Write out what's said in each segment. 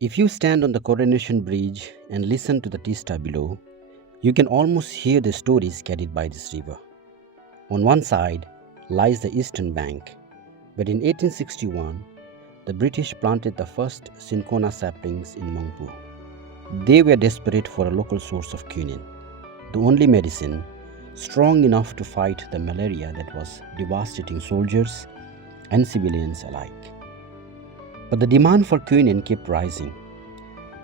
If you stand on the Coronation Bridge and listen to the Tista below, you can almost hear the stories carried by this river. On one side lies the eastern bank, where in 1861 the British planted the first Cincona saplings in Mangpu. They were desperate for a local source of quinine, the only medicine strong enough to fight the malaria that was devastating soldiers and civilians alike. But the demand for quinine kept rising,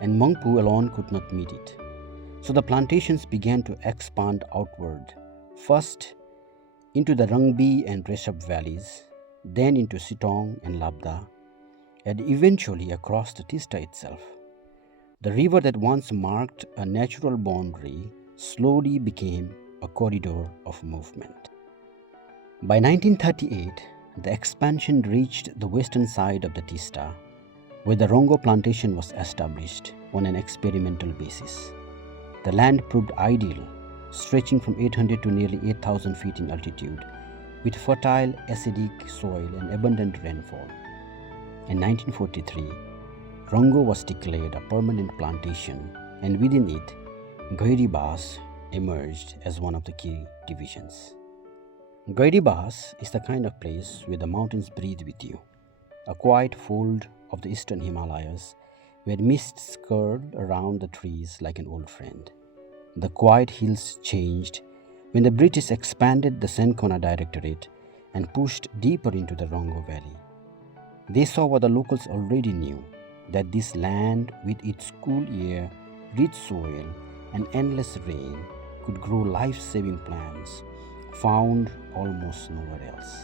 and Mangpu alone could not meet it. So the plantations began to expand outward, first into the Rangbi and Reshab valleys, then into Sitong and Labda, and eventually across the Tista itself. The river that once marked a natural boundary slowly became a corridor of movement. By 1938, the expansion reached the western side of the Tista, where the Rongo plantation was established on an experimental basis. The land proved ideal, stretching from 800 to nearly 8,000 feet in altitude, with fertile acidic soil and abundant rainfall. In 1943, Rongo was declared a permanent plantation, and within it, Gairibas emerged as one of the key divisions. Gairibas is the kind of place where the mountains breathe with you, a quiet fold of the eastern Himalayas where mists curled around the trees like an old friend. The quiet hills changed when the British expanded the Cincona Directorate and pushed deeper into the Rongo Valley. They saw what the locals already knew, that this land with its cool air, rich soil, and endless rain could grow life-saving plants found almost nowhere else.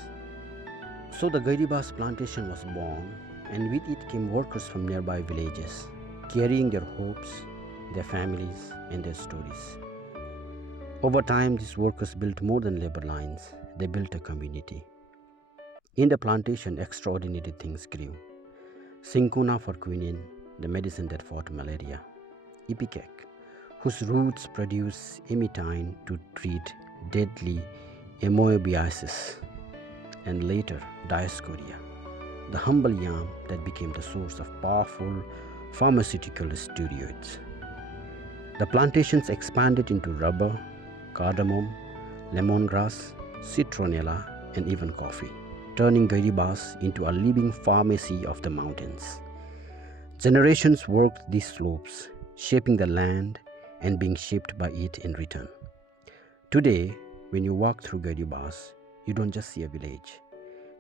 So the Gairibas plantation was born, and with it came workers from nearby villages, carrying their hopes, their families, and their stories. Over time, these workers built more than labor lines, they built a community. In the plantation, extraordinary things grew. Cincona for quinine, the medicine that fought malaria. Ipecac, whose roots produce emmetine to treat deadly amoebiasis, and later Dioscorea, the humble yam that became the source of powerful pharmaceutical steroids. The plantations expanded into rubber, cardamom, lemongrass, citronella, and even coffee, turning Gairibas into a living pharmacy of the mountains. Generations worked these slopes, shaping the land and being shaped by it in return. Today, when you walk through Gairibas, you don't just see a village.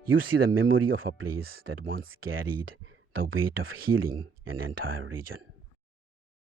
You see the memory of a place that once carried the weight of healing an entire region.